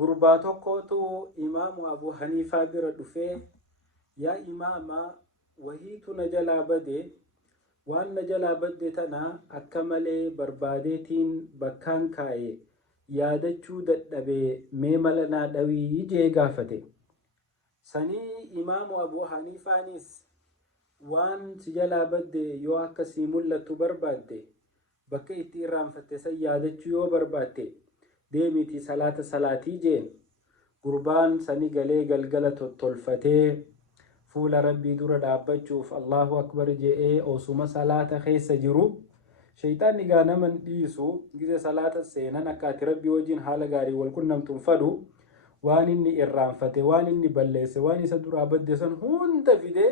gurbaa tokkootu imaamu Abu Haniifaa bira dhufee yaa imaama wahiitu na jalaa bade waan na jalaa badde tana akka malee barbaadeetiin bakkaan kaa'e yaadachuu dadhabee mee mala naa dhawii jee gaafate. Sanii imaamu Abu Haniifaanis waan si jalaa badde yoo akkasii mul'attu barbaadde bakka itti irraanfatte san yaadachuu yoo barbaadde deemiti salaata salaatii jeen. Gurbaan sani galee galgala tottolfatee fuula rabbii dura dhaabbachuuf Allahu akbar je'ee osuma salaata keessa jiru shayxaanni gaa naman dhiisu gize salaata seenan akka ati rabbii wajjin haala gaarii wal qunnamtuun fadhu waan inni irraanfate waan inni balleesse waan isa duraa badde san hunda fidee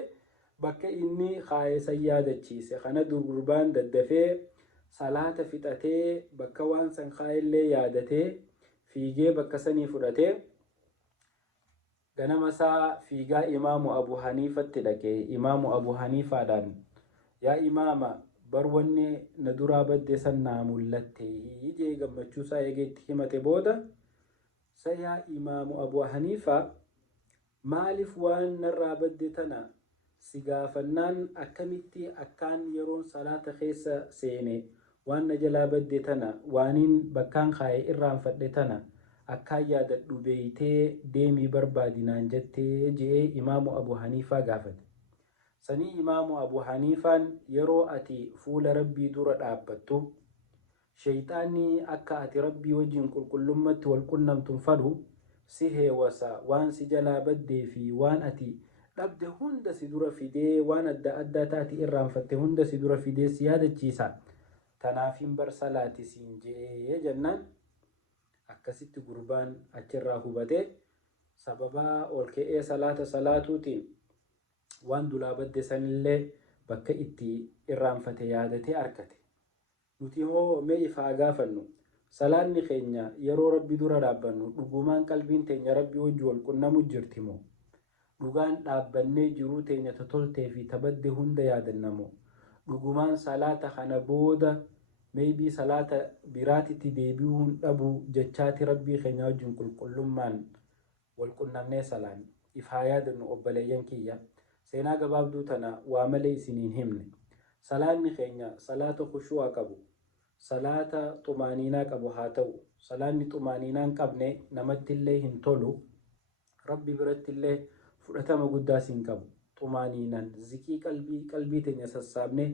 bakka inni kaayesa yaadachiise. Kana gurbaan daddafee salaata fixatee bakka waan san kaayellee yaadatee fiigee bakka sanii fudhatee ganama isaa fiigaa imaamu Abu Haniifatti dhaqee imaamu Abu Haniifaadhaan yaa imaama bar wanni na duraa badde san naa mul'atte jee gammachuu isaa eegeetti himate booda sa yaa imaamu Abu Haniifaa maaliif waan narraa badde tana si gaafannaan akkamitti akkaan yeroon salaata keessa seene waan na jalaa badde tana waaniin bakkaan kaa'e irraanfadhe tana akkaan yaadadhu beeytee deemii barbaadinaan jettee je'ee imaamu Abu Haniifaa gaafate. Sanii imaamu Abu Haniifaan yeroo ati fuula rabbii dura dhaabbattu shayxaanni akka ati rabbii wajjin qulqullummatti wal qunnamtuun fadhu si heewasa waan si jalaa baddee fi waan ati dhabde hunda si dura fidee waan adda addaa taati irraanfatte hunda si dura fidee si yaadachiisa. Tanaafin bar salaati siin je'ee jennaan akkasitti gurbaan achirraa hubatee sababaa ol ka'ee salaata salaatuutiin waan duraa badde sanillee bakka itti irraanfate yaadatee argate. Nuti hoo mee ifaa gaafannu salaanni keenya yeroo rabbi dura dhaabbannu dhugumaan qalbiin teenya rabbii wajji wal qunnamu jirti moo dhugaan dhaabbannee jiruu teenya toltee fi tabadde hunda yaadannamoo dhugumaan salaata kana booda maybii salaata biraatitti deebi'uun dhabu jechaati rabbii keenya wajjin qulqullummaan wal qunnamnee salaan ifaa yaadannu obboleeyyan kiyya. Seenaa gabaabduu tana waa malee isiniin himne salaanni keenya salaata khushuu'a qabu salaata xumaaniinaa qabu haa ta'u. Salaanni xumaaniinaa hin qabne namatti illee hin tolu rabbi biratti illee fudhatama guddaas hin qabu. Xumaaniinaan zikii qalbii teenya sassaabne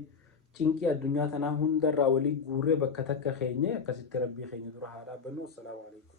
cinqii addunyaa tanaa hundarraa walii guurree bakka takka keenye akkasitti rabbii keenya dura haa dhaabbannu. Assalaamu alaikum.